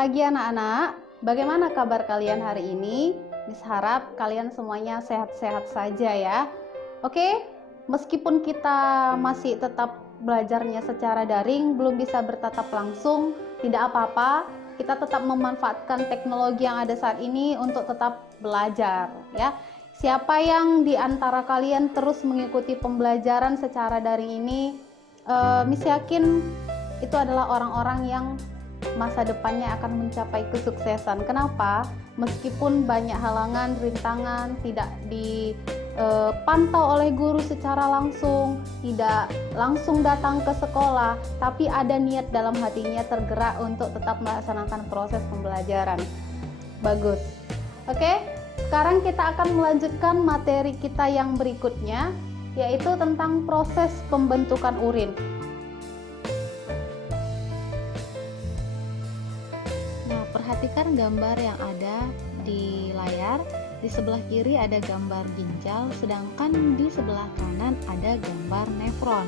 pagi anak-anak, bagaimana kabar kalian hari ini? Miss harap kalian semuanya sehat-sehat saja ya. Oke, meskipun kita masih tetap belajarnya secara daring, belum bisa bertatap langsung, tidak apa-apa, kita tetap memanfaatkan teknologi yang ada saat ini untuk tetap belajar ya. Siapa yang di antara kalian terus mengikuti pembelajaran secara daring ini, Miss yakin itu adalah orang-orang yang masa depannya akan mencapai kesuksesan. Kenapa? Meskipun banyak halangan, rintangan, tidak dipantau oleh guru secara langsung, tidak langsung datang ke sekolah, tapi ada niat dalam hatinya tergerak untuk tetap melaksanakan proses pembelajaran. Bagus. Oke, sekarang kita akan melanjutkan materi kita yang berikutnya, yaitu tentang proses pembentukan urin. Perhatikan gambar yang ada di layar. Di sebelah kiri ada gambar ginjal, sedangkan di sebelah kanan ada gambar nefron.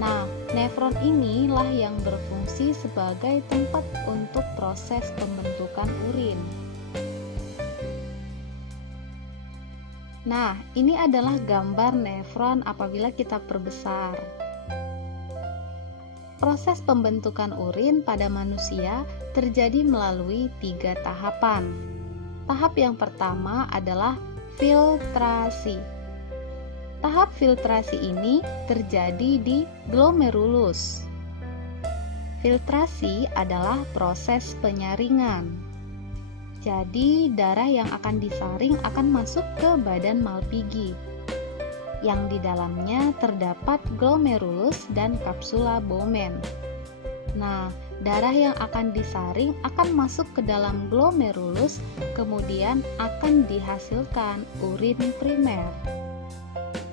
Nah, nefron inilah yang berfungsi sebagai tempat untuk proses pembentukan urin. Nah, ini adalah gambar nefron apabila kita perbesar. Proses pembentukan urin pada manusia terjadi melalui 3 tahapan. Tahap yang pertama adalah filtrasi. Tahap filtrasi ini terjadi di glomerulus. Filtrasi adalah proses penyaringan. Jadi, darah yang akan disaring akan masuk ke badan Malpighi, yang di dalamnya terdapat glomerulus dan kapsula Bowman. Nah, darah yang akan disaring akan masuk ke dalam glomerulus, kemudian akan dihasilkan urin primer.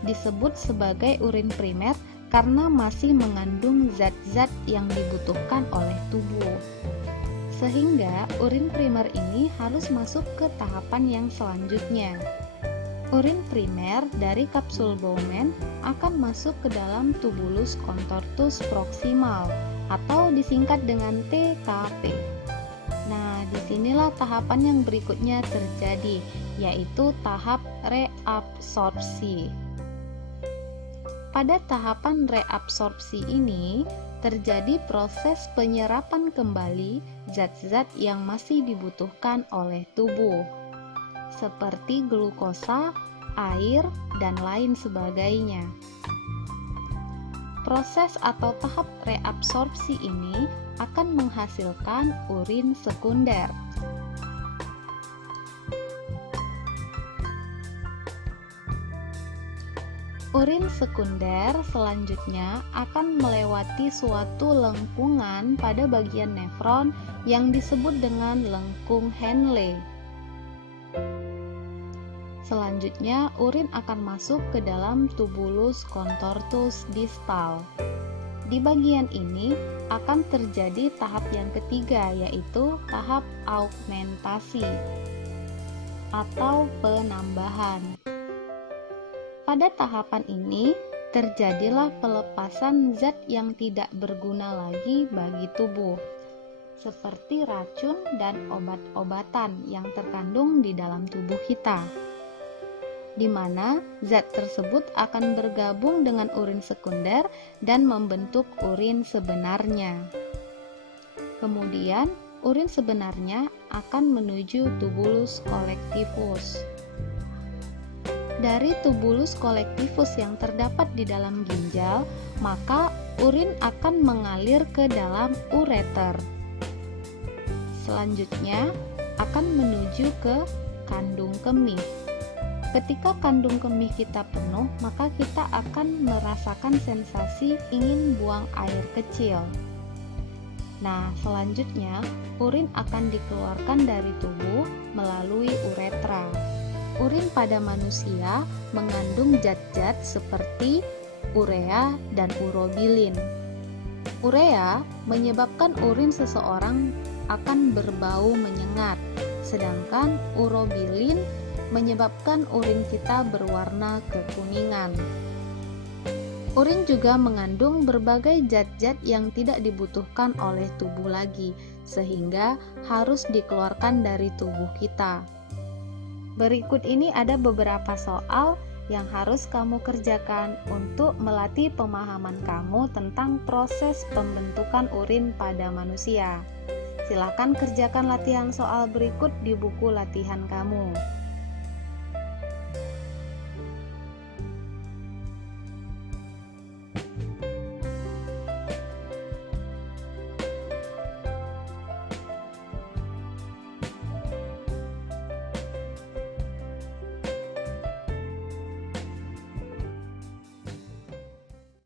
Disebut sebagai urin primer karena masih mengandung zat-zat yang dibutuhkan oleh tubuh. Sehingga urin primer ini harus masuk ke tahapan yang selanjutnya. Urin primer dari kapsul Bowman akan masuk ke dalam tubulus contortus proximal atau disingkat dengan TKP. Nah, disinilah tahapan yang berikutnya terjadi, yaitu tahap reabsorpsi. Pada tahapan reabsorpsi ini terjadi proses penyerapan kembali zat-zat yang masih dibutuhkan oleh tubuh, seperti glukosa, air, dan lain sebagainya. Proses atau tahap reabsorpsi ini akan menghasilkan urin sekunder. Urin sekunder selanjutnya akan melewati suatu lengkungan pada bagian nefron yang disebut dengan lengkung Henle. Selanjutnya, urin akan masuk ke dalam tubulus contortus distal. Di bagian ini akan terjadi tahap yang ketiga, yaitu tahap augmentasi atau penambahan. Pada tahapan ini, terjadilah pelepasan zat yang tidak berguna lagi bagi tubuh, seperti racun dan obat-obatan yang terkandung di dalam tubuh kita, di mana zat tersebut akan bergabung dengan urin sekunder dan membentuk urin sebenarnya. Kemudian, urin sebenarnya akan menuju tubulus collectivus. Dari tubulus collectivus yang terdapat di dalam ginjal, maka urin akan mengalir ke dalam ureter. Selanjutnya, akan menuju ke kandung kemih. Ketika kandung kemih kita penuh, maka kita akan merasakan sensasi ingin buang air kecil. Nah, selanjutnya urin akan dikeluarkan dari tubuh melalui uretra. Urin pada manusia mengandung zat-zat seperti urea dan urobilin. Urea menyebabkan urin seseorang akan berbau menyengat, sedangkan urobilin menyebabkan urin kita berwarna kekuningan. Urin juga mengandung berbagai zat-zat yang tidak dibutuhkan oleh tubuh lagi, sehingga harus dikeluarkan dari tubuh kita. Berikut ini ada beberapa soal yang harus kamu kerjakan untuk melatih pemahaman kamu tentang proses pembentukan urin pada manusia. Silakan kerjakan latihan soal berikut di buku latihan kamu.